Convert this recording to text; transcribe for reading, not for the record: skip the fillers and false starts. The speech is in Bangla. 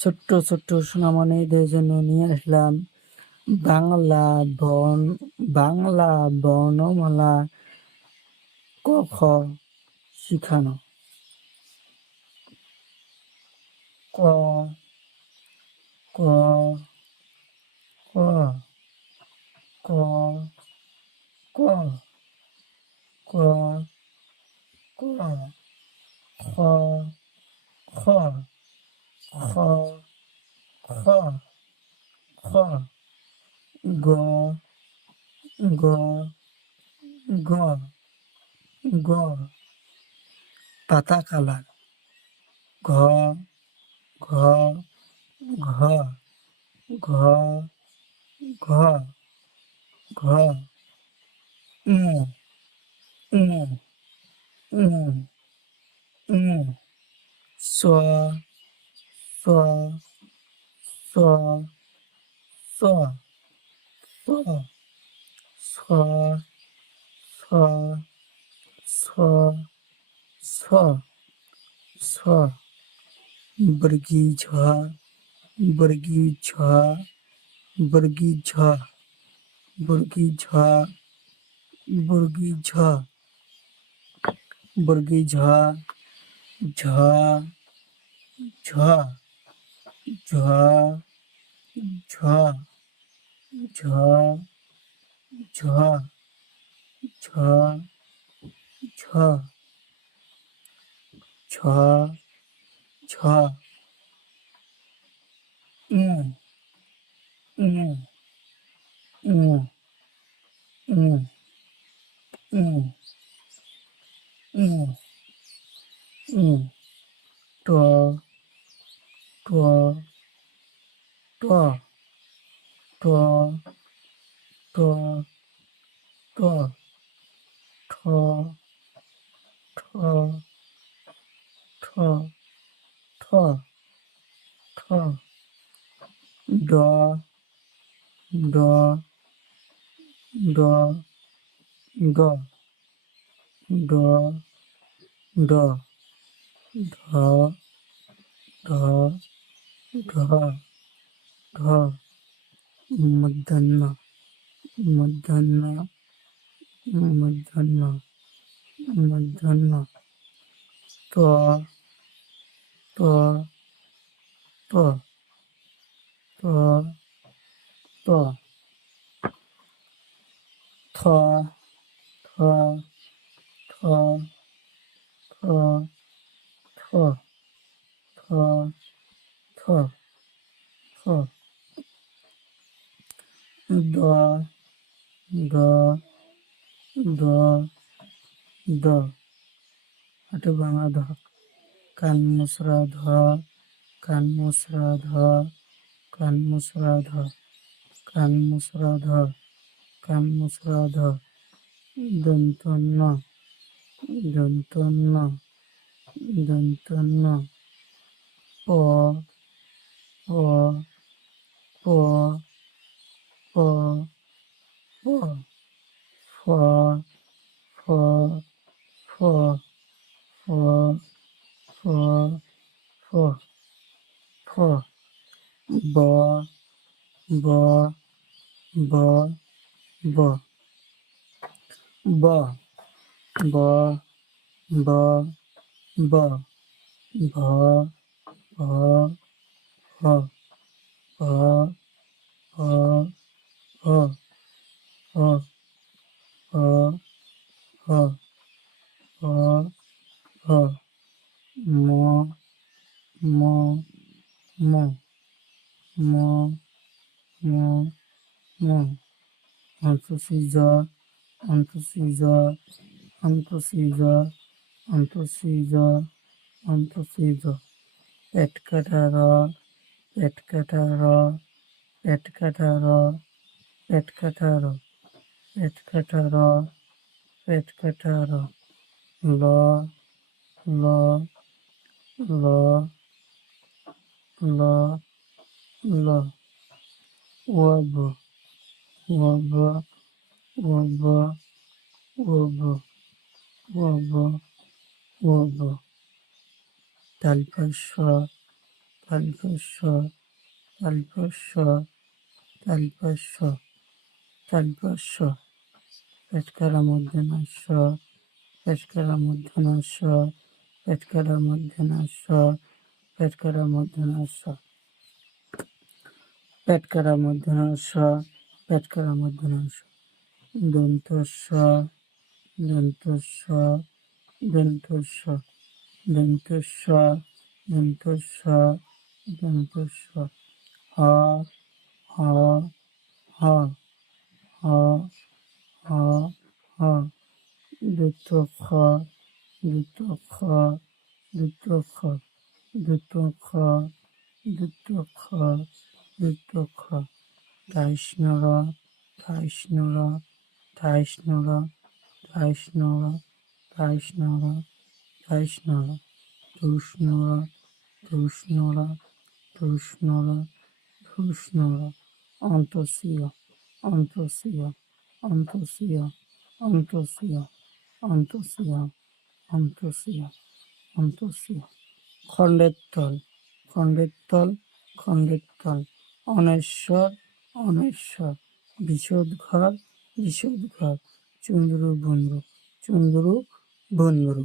ছোট্ট ছোট্ট সোনামণিদের জন্য নিয়ে আসলাম বাংলা বাংলা বর্ণমালা ক খ শিখানো। ক ক ক ক ক ক ক খ খ খ খ খ গ গ গ গ পাতা কালার ঘ ঘ ঘ ঘ ঘ ঘ উ উ উ উ স স স স স স স স স বর্গী ঝ বর্গী ঝ বর্গী ঝ বর্গী ঝ বর্গী ঝ বর্গী ঝ ঝ ঝ ঝ ঝ ঝ ঝ ঝ ঝ ছ ছ উ উ উ উ উ উ উ ট ট ট ট ট ট ঠ ঠ ঠ ঠ ঠ ড ড ড ড ড ড ধ ধ ধ ধ মধ্যাহ্ন মধ্যাহ্ন মধ্যাহ্ন মধ্যাহ্ন ত ত ত ত ত থ থ থ থ থ থ থ থ দ দ দ দ হাঁটু ভাঙা ধ কান মুসরা ধ কান মুসরা ধ কান মুসরা ধ কান মুসরা ধ কান মুসরা ধ দন্তন্য দন্তন্য দন্তন্য প প প প প ফ ফ ফ ফ ফ ফ ফ ব ব ব ব ব ব ব ব ভ ভ ভ ভ ভ ভ ভ ভ ভ ভ ভ ম ম ম ম ম ম অন্তসিজ অন্তসিজ অন্তসিজ অন্তসিজ অন্তসিজ পেট কাটা র পেট কাটা র পেট কাটা র পেট কাটা র পেট কাটা র পেট কাটা র ল ল ল ল ল ওয়াব ওয়াব ওয়াব ওয়াব ওয়াব ওয়াব তালপা স তালপস্য তালপস্য তালপস্য তালপস্য পেটকারা মূর্ধন্যস্য পেটকারা মূর্ধন্যস্য পেটকারা মূর্ধন্যস্য পেটকারা মূর্ধন্যস্য পেটকারা মূর্ধন্যস্য পেটকারা মূর্ধন্যস্য দন্তস্য দন্তস্য দন্তস্য দন্তস্য দন্তস্য দন্তস্য হ হ হ হ হ হ দুত্তক্ষ দুত্তক্ষ দুত্তক্ষ দুত্তক্ষ দুত্তক্ষ দুত্তক্ষ ঠাইষ্ণর ঠাইষ্ণর ঠাইষ্ণর ঠাইষ্ণর ঠাইষ্ণর ঠাইষ্ণর তুষ্ণর তুষ্ণর তুষ্ণর তুষ্ণর অন্তসীয় অন্তসীয় অন্তসীয় অন্তসীয় অন্তসীয় অন্তসীয় অন্তসীয় খণ্ডের তল খণ্ডের তল খণ্ডের তল অনেশ্বর অনেশ্বর বিশদ ঘর চুন্দ্রু বন্দ্রু চুন্দ্রু বন্দ্রু